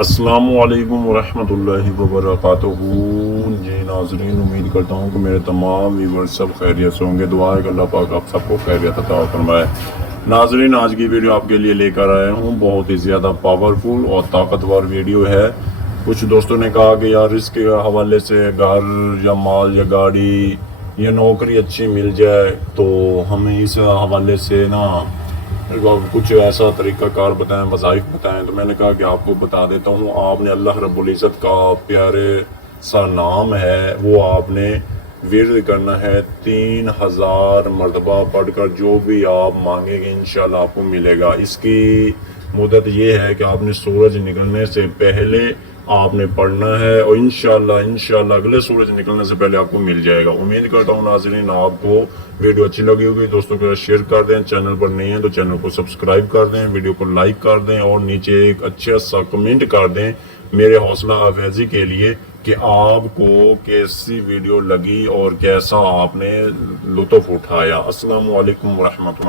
السلام علیکم ورحمۃ اللہ وبرکاتہ۔ جی ناظرین، امید کرتا ہوں کہ میرے تمام ویورز سب خیریت سے ہوں گے۔ دعا ہے کہ اللہ پاک آپ سب کو خیریت عطا فرمائے۔ ناظرین، آج کی ویڈیو آپ کے لیے لے کر آیا ہوں، بہت ہی زیادہ پاورفل اور طاقتور ویڈیو ہے۔ کچھ دوستوں نے کہا کہ یار اس کے حوالے سے گھر یا مال یا گاڑی یا نوکری اچھی مل جائے تو ہمیں اس حوالے سے نا کچھ ایسا طریقہ کار بتائیں، وظائف بتائیں۔ تو میں نے کہا کہ آپ کو بتا دیتا ہوں۔ آپ نے اللہ رب العزت کا پیارے سا نام ہے، وہ آپ نے ورد کرنا ہے 3000 مرتبہ پڑھ کر۔ جو بھی آپ مانگیں گے انشاءاللہ آپ کو ملے گا۔ اس کی مدت یہ ہے کہ آپ نے سورج نکلنے سے پہلے آپ نے پڑھنا ہے، اور انشاءاللہ اگلے سورج نکلنے سے پہلے آپ کو مل جائے گا۔ امید کرتا ہوں ناظرین آپ کو ویڈیو اچھی لگی ہوگی، دوستوں کے ساتھ شیئر کر دیں۔ چینل پر نہیں ہیں تو چینل کو سبسکرائب کر دیں، ویڈیو کو لائک کر دیں، اور نیچے ایک اچھا سا کمنٹ کر دیں میرے حوصلہ افزائی کے لیے کہ آپ کو کیسی ویڈیو لگی اور کیسا آپ نے لطف اٹھایا۔ السلام علیکم ورحمۃ اللہ۔